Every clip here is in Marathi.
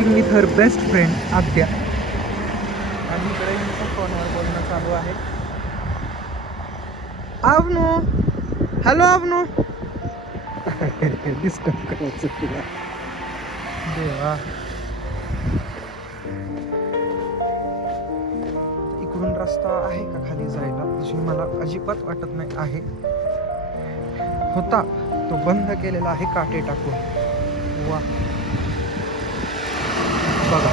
Talking with her best friend Aadya. आणि इकडे फोनवर बोलणं चालू आहे. आवनू, हॅलो आवनू. डिस्टर्ब करायचं तुला देवा. इकडून रस्ता आहे का खाली जायला, तशी मला अजिबात वाटत नाही आहे. होता तो बंद केलेला आहे काटे टाकून. वा बघा,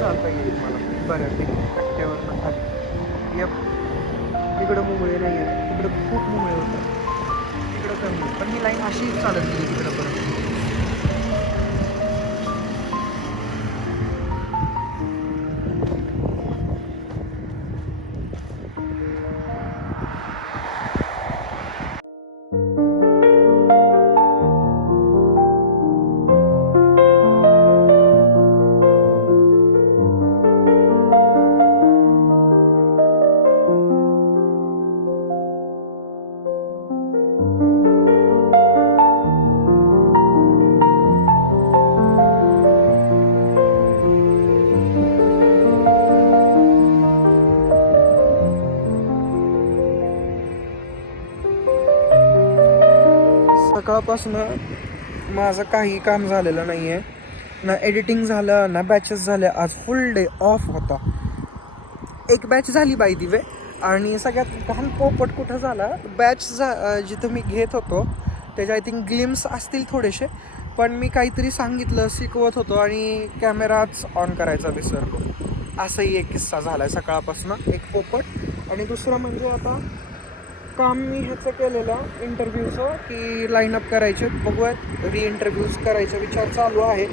जाता येईल मला बऱ्यापैकी कट्ट्यावर खाली. यप, तिकडं मुंबई नाही आहे, तिकडं खूप मुंबई होतं, तिकडं कमी. पण ही लाईन अशी चालत गेली तिकडं परत. सकाळपासून माझं काही काम झालेलं नाही आहे, ना एडिटिंग झालं ना बॅचेस झाल्या. आज फुल डे ऑफ होता. एक बॅच झाली बाय दी वे. आणि सगळ्यात घाण पोपट कुठं झाला, बॅच जिथं मी घेत होतो त्याच्या आय थिंक ग्लिम्स असतील थोडेसे, पण मी काहीतरी सांगितलं शिकवत होतो आणि कॅमेराच ऑन करायचा विसरलो. असाही एक किस्सा झाला आहे सकाळपासून. एक पोपट. आणि दुसरं म्हणजे आता काम मी ह्याचं केलेलं इंटरव्ह्यूचं की लाईनअप करायचे, बघूयात री-इंटरव्ह्यूज करायचा विचार चालू आहे.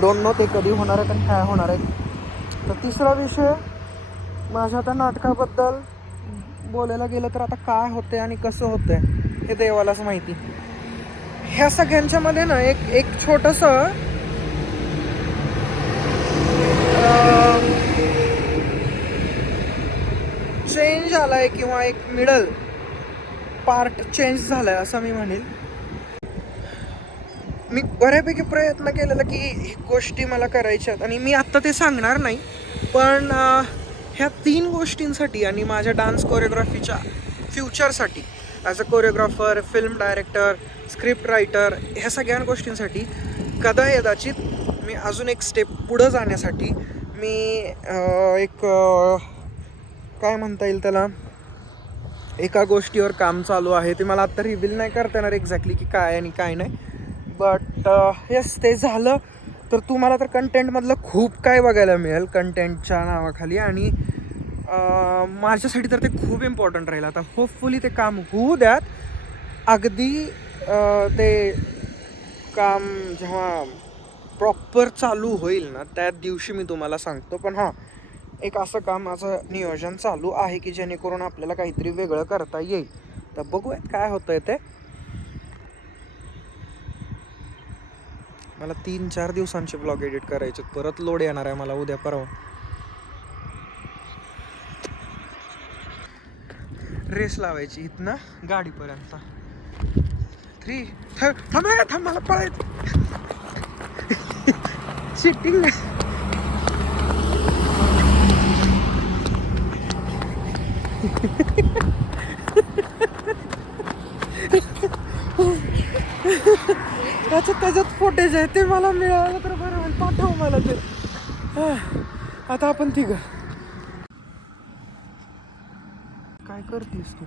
डोंट नो ते कधी होणार आहेत आणि काय होणार आहेत. तर तिसरा विषय माझ्या आता नाटकाबद्दल बोलायला गेलं तर आता काय होते आणि कसं होतंय हे देवालाच माहिती. ह्या सगळ्यांच्या मध्ये ना एक छोटंसं चेंज आलाय किंवा एक मिडल पार्ट चेंज झालाय असं मी म्हणेल. मी बऱ्यापैकी प्रयत्न केलेला की गोष्टी मला करायच्यात आणि मी आत्ता ते सांगणार नाही, पण ह्या 3 गोष्टींसाठी आणि माझ्या डान्स कोरिओग्राफीच्या फ्युचरसाठी as a choreographer, film director, script writer, ह्या सगळ्या गोष्टींसाठी कदाचित मी अजून एक स्टेप पुढं जाण्यासाठी मी एक काय म्हणता येईल त्याला, एका गोष्टीवर काम चालू आहे. ते मला आत्ता रिव्हील नाही करता येणार एक्झॅक्टली की काय आणि काय नाही, बट येस ते झालं तर तुम्हाला तर कंटेंटमधलं खूप काय बघायला मिळेल कंटेंटच्या नावाखाली. आणि माझ्यासाठी तर ते खूप इम्पॉर्टंट राहील. आता होपफुली ते काम होऊ द्यात. अगदी ते काम जेव्हा प्रॉपर चालू होईल ना त्या दिवशी मी तुम्हाला सांगतो. पण हां, एक असं काम माझं नियोजन चालू आहे की जेणेकरून आपल्याला काहीतरी वेगळं करता येईल. तर बघूयात काय होतंय ते. मला 3-4 दिवसांचे ब्लॉग एडिट करायचे, परत लोड येणार आहे मला उद्या परवा. रेस लावायची इथनं गाडीपर्यंत. 3 थांब मला पळायचं. शिटिंग त्याच्यात फुटेज आहे, ते मला मिळालं तर बरं होईल. पाठव मला ते. आता आपण तिघ काय करतेस तू?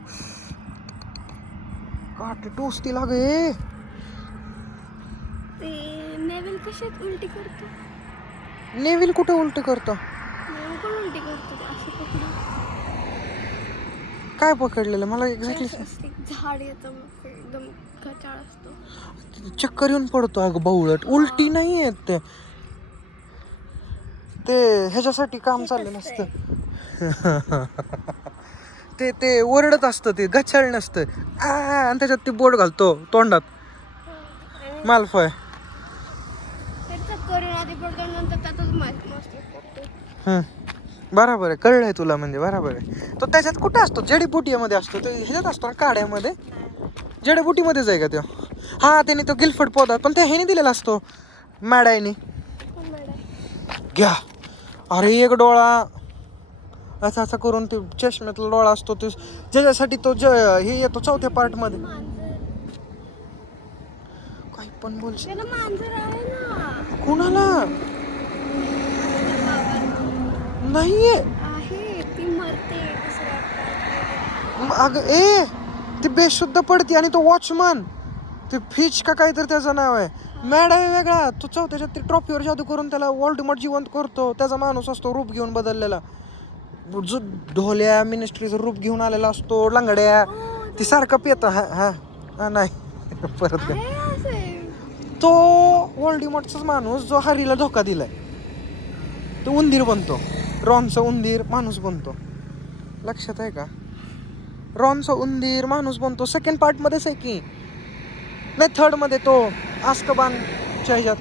काट टोचती लागे. ते नेव्हिल कशात उलटी करतो? नेव्हिल कुठं उलट करतो? कोण उलटी करतो ते असं पकडून? काय पकडलेलं मला एक्झॅक्टली झाड येतं एकदम कचाळ असतो, चक्कर येऊन पडतो. अगं बावळट, उलटी नाही येत ते. ते ह्याच्यासाठी काम चाललं नसतं. ते ओरडत असतं, ते गचाळ नसतं. आणि त्याच्यात ते बोट घालतो तोंडात. मालफय बरोबर आहे, कळलंय तुला म्हणजे बरोबर आहे. तो त्याच्यात कुठं असतो? जडीबुटीमध्ये असतो तो, ह्याच्यात असतो ना काड्यामध्ये. जडीबुटीमध्येच आहे का तो? हा त्याने तो गिलफड पौधा पण त्या ह्याने दिलेला असतो मॅडायने. कोण मॅडम? घ्या. अरे एक डोळा असा असा करून ते चष्म्यातला डोळा असतो ते ज्याच्यासाठी तो हे येतो चौथ्या पार्ट मध्ये. मांजर. काही पण बोलशील. त्याला मांजर आहे ना. कुणाला बाबा नाहीये. आहे ती मरते दुसऱ्या part अगं ए ती बेशुद्ध पडती आणि तो वॉचमन ते फिच का काहीतरी त्याचं नाव आहे. मॅड आहे वेगळा. तो चौथ्याच्या ते ट्रॉफीवर जादू करून त्याला वोल्डेमॉर्ट जिवंत करतो. त्याचा माणूस असतो रूप घेऊन बदललेला. जो ढोल्या मिनिस्ट्रीचं रूप घेऊन आलेला असतो लंगड्या. ती सारखं पित हा हा हा नाही परत काय. आहे असे. तो वोल्डेमॉर्टचाच माणूस जो हॅरीला धोका दिलाय. तो उंदीर बनतो. रॉनचा उंदीर माणूस बनतो. लक्षात आहे का? रॉनचा उंदीर माणूस बनतो. सेकंड पार्ट मध्येच आहे की नाही थर्ड मध्ये तो आस्कबानच्या ह्याच्यात.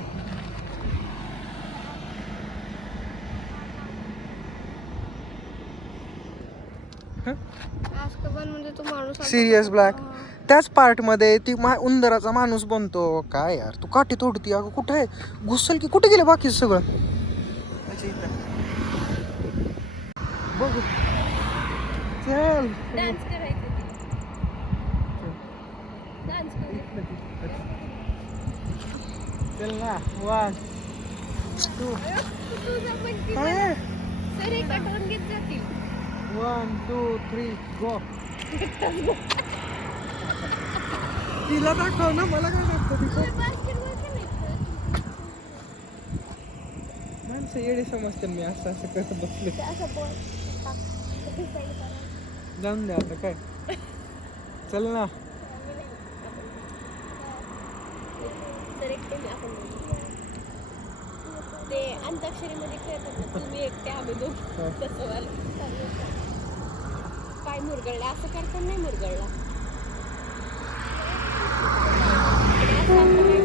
आस्कबान म्हणजे तो माणूस आलता सिरियस का? ब्लॅक. हा. त्याच पार्ट मध्ये ती उंदराचा माणूस बनतो. काय यार तू काठी तोडती अगं कुठे आहे घुसल की कुठे गेलं बाकी सगळं. बघू चल डान्स करायचं ते. डान्स करायचं. चल ना 1 2 तुझं पण की काय सर एक आठवण घेत जातील. 1 2 3 गो. तिला दाखव ना मला काय दाखव तिथं. बास्केटबॉल खेळायचं. माणसं येडे समजते मी असं असं करत बसले. ते असं बॉल टाक. ते डिसाईड करायचं. जाऊन द्या आता काय. चल ना सर एकटे मी आपण दोघं. ते अंताक्षरीमध्ये खेळतात ना तुम्ही एकटे आम्ही दोघं तसं वालं. काय मुरगळला असं करता नाही मुरगळला. असं आता काय